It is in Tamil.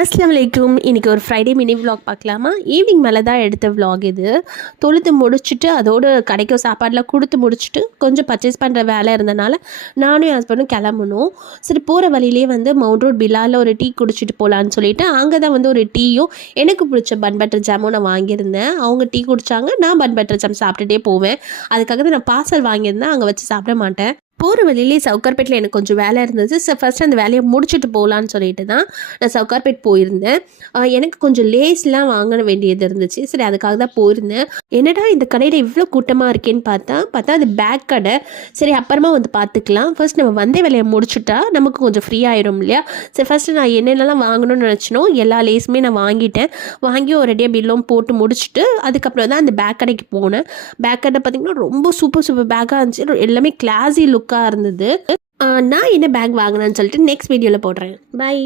அஸ்ஸலாமு அலைக்கும். இன்றைக்கி ஒரு ஃப்ரைடே மினி விலாக் பார்க்கலாமா? ஈவினிங் மேலே தான் எடுத்த விலாக் இது. தொழுத்து முடிச்சுட்டு அதோடு கடைக்கு சாப்பாடெலாம் கொடுத்து முடிச்சுட்டு கொஞ்சம் பர்ச்சேஸ் பண்ணுற வேலை இருந்தனால நானும் என் ஹஸ்பண்டும் கிளம்பணும். சரி, போகிற வழியிலே வந்து மவுண்ட் ரோட் பிலாலில் ஒரு டீ குடிச்சிட்டு போகலான்னு சொல்லிட்டு அங்கே தான் வந்து ஒரு டீயும் எனக்கு பிடிச்ச பன் பட்டர் ஜாமும் நான் வாங்கியிருந்தேன். அவங்க டீ குடித்தாங்க, நான் பன் பட்டர் ஜாம் சாப்பிட்டுட்டே போவேன். அதுக்காக தான் நான் பார்சல் வாங்கியிருந்தேன், அங்கே வச்சு சாப்பிட மாட்டேன். போகிற வழியிலே சவுகார்பேட்டில் எனக்கு கொஞ்சம் வேலை இருந்தது. ஃபஸ்ட்டு அந்த வேலையை முடிச்சுட்டு போகலான்னு சொல்லிட்டு தான் நான் சவுகார்பேட் போயிருந்தேன். எனக்கு கொஞ்சம் லேஸ்லாம் வாங்க வேண்டியது இருந்துச்சு. சரி, அதுக்காக தான் போயிருந்தேன். என்னடா இந்த கடையில் இவ்வளோ கூட்டமாக இருக்கேன்னு பார்த்தா அது பேக் கடை. சரி, அப்புறமா வந்து பார்த்துக்கலாம். ஃபர்ஸ்ட் நம்ம வந்த வேலையை முடிச்சுட்டா நமக்கு கொஞ்சம் ஃப்ரீ ஆயிரும் இல்லையா? சரி, ஃபஸ்ட்டு நான் என்னென்னலாம் வாங்கணும்னு நினச்சினோ எல்லா லேஸுமே நான் வாங்கிட்டேன். வாங்கி ஒரேடியாக பில்லும் போட்டு முடிச்சுட்டு அதுக்கப்புறம் தான் அந்த பேக் கடைக்கு போனேன். பேக் கடை பார்த்திங்கன்னா ரொம்ப சூப்பர் பேக்காக இருந்துச்சு. எல்லாமே கிளாஸி லுக்காக இருந்தது. நான் என்ன பேக் வாங்கினேன்னு சொல்லிட்டு நெக்ஸ்ட் வீடியோவில் போடுறேன். பை.